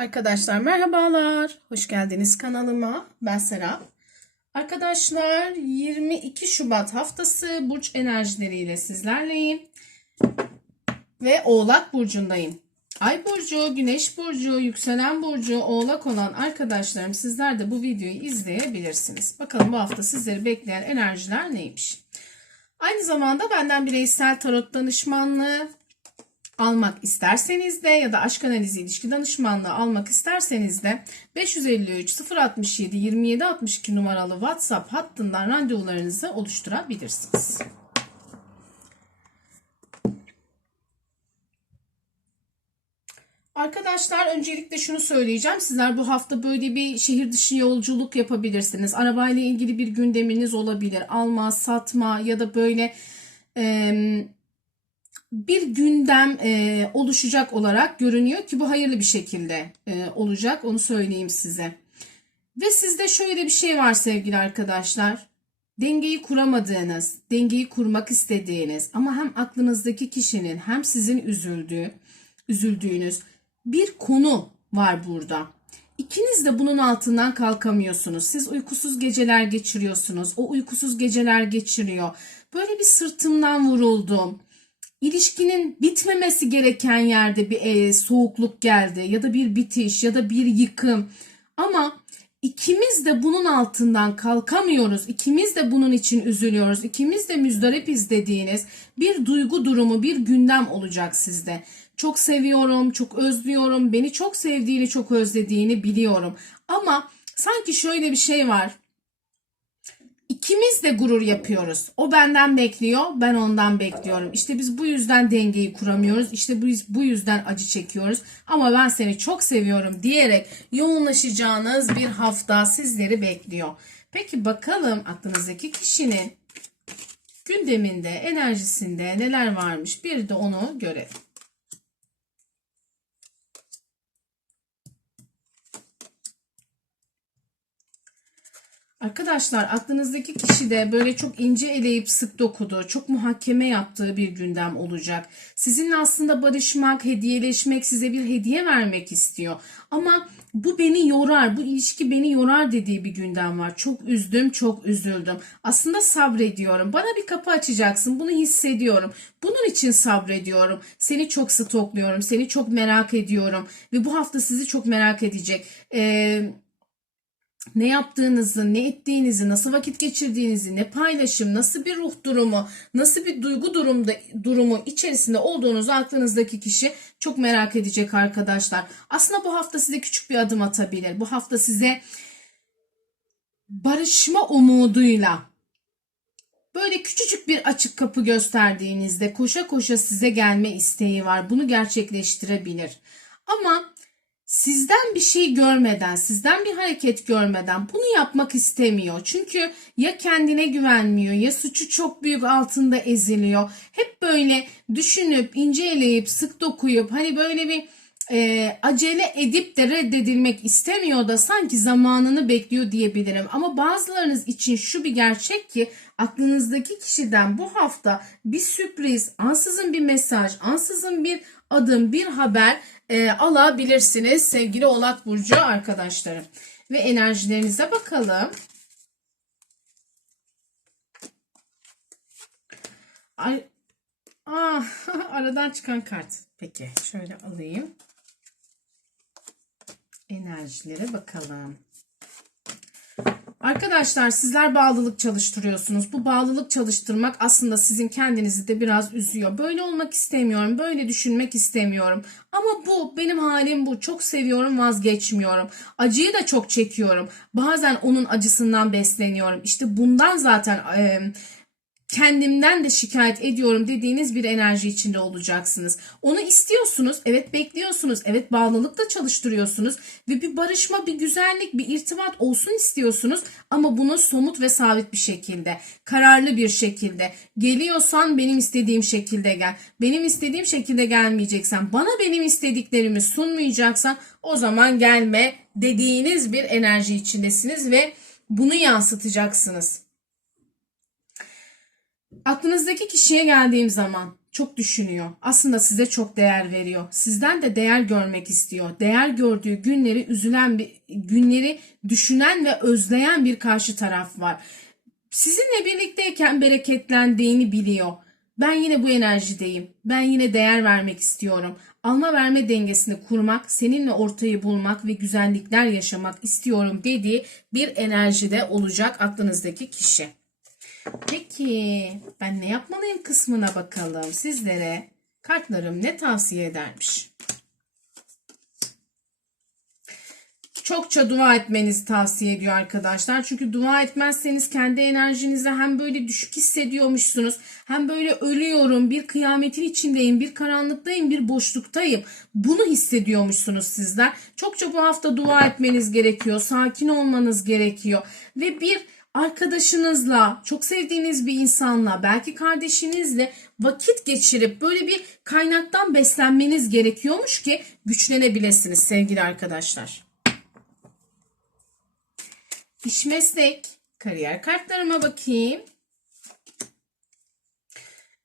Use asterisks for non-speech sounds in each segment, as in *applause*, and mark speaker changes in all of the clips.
Speaker 1: Arkadaşlar merhabalar. Hoş geldiniz kanalıma. Ben Serap. Arkadaşlar 22 Şubat haftası burç enerjileriyle sizlerleyim. Ve Oğlak burcundayım. Ay burcu, Güneş burcu, yükselen burcu, Oğlak olan arkadaşlarım sizler de bu videoyu izleyebilirsiniz. Bakalım bu hafta sizleri bekleyen enerjiler neymiş? Aynı zamanda benden bireysel tarot danışmanlığı, almak isterseniz de ya da aşk analizi ilişki danışmanlığı almak isterseniz de 553 067 27 62 numaralı WhatsApp hattından randevularınızı oluşturabilirsiniz. Arkadaşlar öncelikle şunu söyleyeceğim. Sizler bu hafta böyle bir şehir dışı yolculuk yapabilirsiniz. Arabayla ilgili bir gündeminiz olabilir. Alma, satma ya da böyle eee bir gündem e, oluşacak olarak görünüyor ki bu hayırlı bir şekilde e, olacak onu söyleyeyim size. Ve sizde şöyle bir şey var sevgili arkadaşlar. Dengeyi kuramadığınız, dengeyi kurmak istediğiniz ama hem aklınızdaki kişinin hem sizin üzüldüğü, üzüldüğünüz bir konu var burada. İkiniz de bunun altından kalkamıyorsunuz. Siz uykusuz geceler geçiriyorsunuz. O uykusuz geceler geçiriyor. Böyle bir sırtımdan vuruldum ilişkinin bitmemesi gereken yerde bir e, soğukluk geldi ya da bir bitiş ya da bir yıkım. Ama ikimiz de bunun altından kalkamıyoruz. İkimiz de bunun için üzülüyoruz. İkimiz de müzdaripiz dediğiniz bir duygu durumu, bir gündem olacak sizde. Çok seviyorum, çok özlüyorum, beni çok sevdiğini, çok özlediğini biliyorum. Ama sanki şöyle bir şey var. İkimiz de gurur yapıyoruz. O benden bekliyor, ben ondan bekliyorum. İşte biz bu yüzden dengeyi kuramıyoruz. İşte biz bu yüzden acı çekiyoruz. Ama ben seni çok seviyorum diyerek yoğunlaşacağınız bir hafta sizleri bekliyor. Peki bakalım aklınızdaki kişinin gündeminde, enerjisinde neler varmış? Bir de onu görelim. Arkadaşlar aklınızdaki kişi de böyle çok ince eleyip sık dokudu, çok muhakeme yaptığı bir gündem olacak. Sizinle aslında barışmak, hediyeleşmek, size bir hediye vermek istiyor. Ama bu beni yorar, bu ilişki beni yorar dediği bir gündem var. Çok üzdüm, çok üzüldüm. Aslında sabrediyorum. Bana bir kapı açacaksın, bunu hissediyorum. Bunun için sabrediyorum. Seni çok stokluyorum, seni çok merak ediyorum. Ve bu hafta sizi çok merak edecek. Eee ne yaptığınızı, ne ettiğinizi, nasıl vakit geçirdiğinizi, ne paylaşım, nasıl bir ruh durumu, nasıl bir duygu durumda durumu içerisinde olduğunuzu aklınızdaki kişi çok merak edecek arkadaşlar. Aslında bu hafta size küçük bir adım atabilir. Bu hafta size barışma umuduyla böyle küçücük bir açık kapı gösterdiğinizde koşa koşa size gelme isteği var. Bunu gerçekleştirebilir. Ama sizden bir şey görmeden, sizden bir hareket görmeden bunu yapmak istemiyor. Çünkü ya kendine güvenmiyor ya suçu çok büyük altında eziliyor. Hep böyle düşünüp, ince eleyip, sık dokuyup hani böyle bir e, acele edip de reddedilmek istemiyor da sanki zamanını bekliyor diyebilirim. Ama bazılarınız için şu bir gerçek ki aklınızdaki kişiden bu hafta bir sürpriz, ansızın bir mesaj, ansızın bir adım, bir haber e, alabilirsiniz sevgili Oğlak Burcu arkadaşlarım. Ve enerjilerinize bakalım. Ay, ah, *laughs* aradan çıkan kart. Peki şöyle alayım. Enerjilere bakalım. Arkadaşlar sizler bağlılık çalıştırıyorsunuz. Bu bağlılık çalıştırmak aslında sizin kendinizi de biraz üzüyor. Böyle olmak istemiyorum, böyle düşünmek istemiyorum. Ama bu benim halim bu. Çok seviyorum, vazgeçmiyorum. Acıyı da çok çekiyorum. Bazen onun acısından besleniyorum. İşte bundan zaten e, kendimden de şikayet ediyorum dediğiniz bir enerji içinde olacaksınız. Onu istiyorsunuz, evet bekliyorsunuz, evet bağlılıkla çalıştırıyorsunuz ve bir barışma, bir güzellik, bir irtibat olsun istiyorsunuz ama bunu somut ve sabit bir şekilde, kararlı bir şekilde, geliyorsan benim istediğim şekilde gel. Benim istediğim şekilde gelmeyeceksen, bana benim istediklerimi sunmayacaksan o zaman gelme dediğiniz bir enerji içindesiniz ve bunu yansıtacaksınız. Aklınızdaki kişiye geldiğim zaman çok düşünüyor. Aslında size çok değer veriyor. Sizden de değer görmek istiyor. Değer gördüğü günleri üzülen bir günleri düşünen ve özleyen bir karşı taraf var. Sizinle birlikteyken bereketlendiğini biliyor. Ben yine bu enerjideyim. Ben yine değer vermek istiyorum. Alma verme dengesini kurmak, seninle ortayı bulmak ve güzellikler yaşamak istiyorum dediği bir enerjide olacak aklınızdaki kişi. Peki ben ne yapmalıyım kısmına bakalım. Sizlere kartlarım ne tavsiye edermiş? Çokça dua etmenizi tavsiye ediyor arkadaşlar. Çünkü dua etmezseniz kendi enerjinize hem böyle düşük hissediyormuşsunuz. Hem böyle ölüyorum, bir kıyametin içindeyim, bir karanlıktayım, bir boşluktayım. Bunu hissediyormuşsunuz sizler. Çokça bu hafta dua etmeniz gerekiyor. Sakin olmanız gerekiyor. Ve bir arkadaşınızla, çok sevdiğiniz bir insanla, belki kardeşinizle vakit geçirip böyle bir kaynaktan beslenmeniz gerekiyormuş ki güçlenebilirsiniz sevgili arkadaşlar. İş meslek, kariyer kartlarıma bakayım.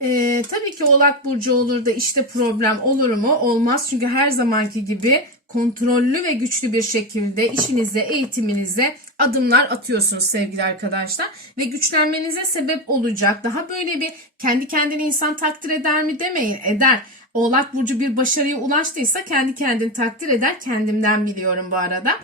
Speaker 1: Ee, tabii ki Oğlak Burcu olur da işte problem olur mu? Olmaz. Çünkü her zamanki gibi kontrollü ve güçlü bir şekilde işinize, eğitiminize adımlar atıyorsunuz sevgili arkadaşlar. Ve güçlenmenize sebep olacak. Daha böyle bir kendi kendini insan takdir eder mi demeyin. Eder. Oğlak Burcu bir başarıya ulaştıysa kendi kendini takdir eder. Kendimden biliyorum bu arada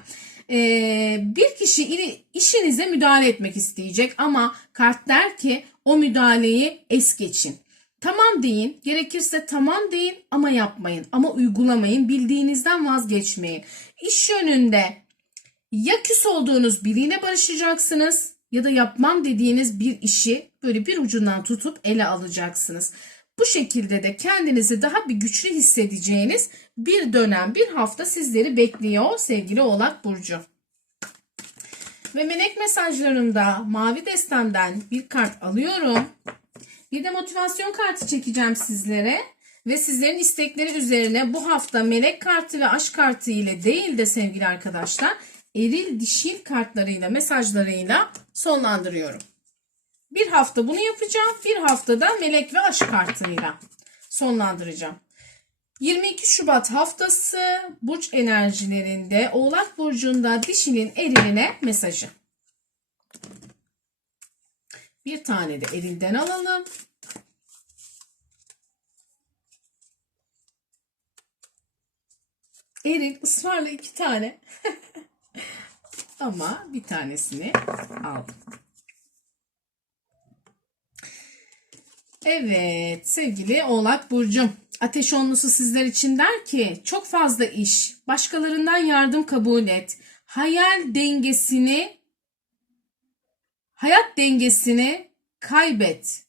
Speaker 1: Ee, bir kişi işinize müdahale etmek isteyecek ama kart der ki o müdahaleyi es geçin. Tamam deyin, gerekirse tamam deyin ama yapmayın. Ama uygulamayın, bildiğinizden vazgeçmeyin. İş yönünde ya küs olduğunuz biriyle barışacaksınız ya da yapmam dediğiniz bir işi böyle bir ucundan tutup ele alacaksınız. Bu şekilde de kendinizi daha bir güçlü hissedeceğiniz bir dönem, bir hafta sizleri bekliyor sevgili Oğlak Burcu. Ve melek mesajlarımda mavi destemden bir kart alıyorum. Bir de motivasyon kartı çekeceğim sizlere. Ve sizlerin istekleri üzerine bu hafta melek kartı ve aşk kartı ile değil de sevgili arkadaşlar eril dişil kartlarıyla mesajlarıyla sonlandırıyorum. Bir hafta bunu yapacağım. Bir haftada melek ve aşk kartıyla sonlandıracağım. 22 Şubat haftası burç enerjilerinde Oğlak Burcu'nda dişinin eriline mesajı. Bir tane de erilden alalım. Eril ısrarla iki tane. *laughs* Ama bir tanesini aldım. Evet sevgili Oğlak Burcum. Ateş onlusu sizler için der ki çok fazla iş, başkalarından yardım kabul et. Hayal dengesini, hayat dengesini kaybet.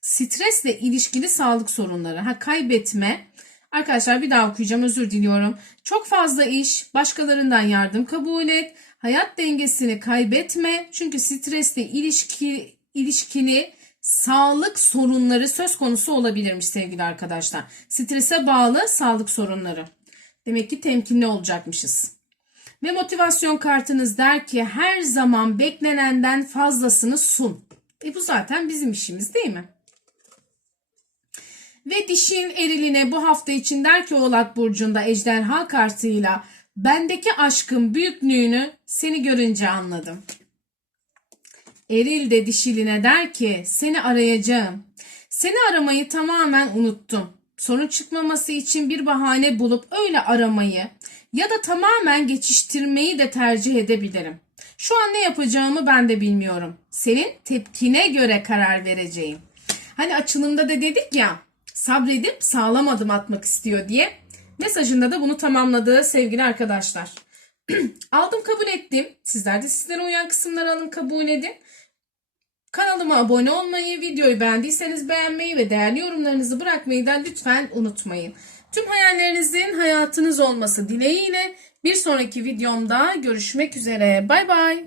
Speaker 1: Stresle ilişkili sağlık sorunları. Ha kaybetme. Arkadaşlar bir daha okuyacağım özür diliyorum. Çok fazla iş, başkalarından yardım kabul et. Hayat dengesini kaybetme. Çünkü stresle ilişki ilişkili sağlık sorunları söz konusu olabilirmiş sevgili arkadaşlar. Strese bağlı sağlık sorunları. Demek ki temkinli olacakmışız. Ve motivasyon kartınız der ki her zaman beklenenden fazlasını sun. E bu zaten bizim işimiz değil mi? Ve dişin eriline bu hafta için der ki Oğlak Burcu'nda ejderha kartıyla bendeki aşkın büyüklüğünü seni görünce anladım. Eril de dişiline der ki seni arayacağım. Seni aramayı tamamen unuttum. Sorun çıkmaması için bir bahane bulup öyle aramayı ya da tamamen geçiştirmeyi de tercih edebilirim. Şu an ne yapacağımı ben de bilmiyorum. Senin tepkine göre karar vereceğim. Hani açılımda da dedik ya sabredip sağlam adım atmak istiyor diye. Mesajında da bunu tamamladı sevgili arkadaşlar. *clears throat* Aldım kabul ettim. Sizler de sizlere uyan kısımları alın kabul edin. Kanalıma abone olmayı, videoyu beğendiyseniz beğenmeyi ve değerli yorumlarınızı bırakmayı da lütfen unutmayın. Tüm hayallerinizin hayatınız olması dileğiyle bir sonraki videomda görüşmek üzere. Bay bay.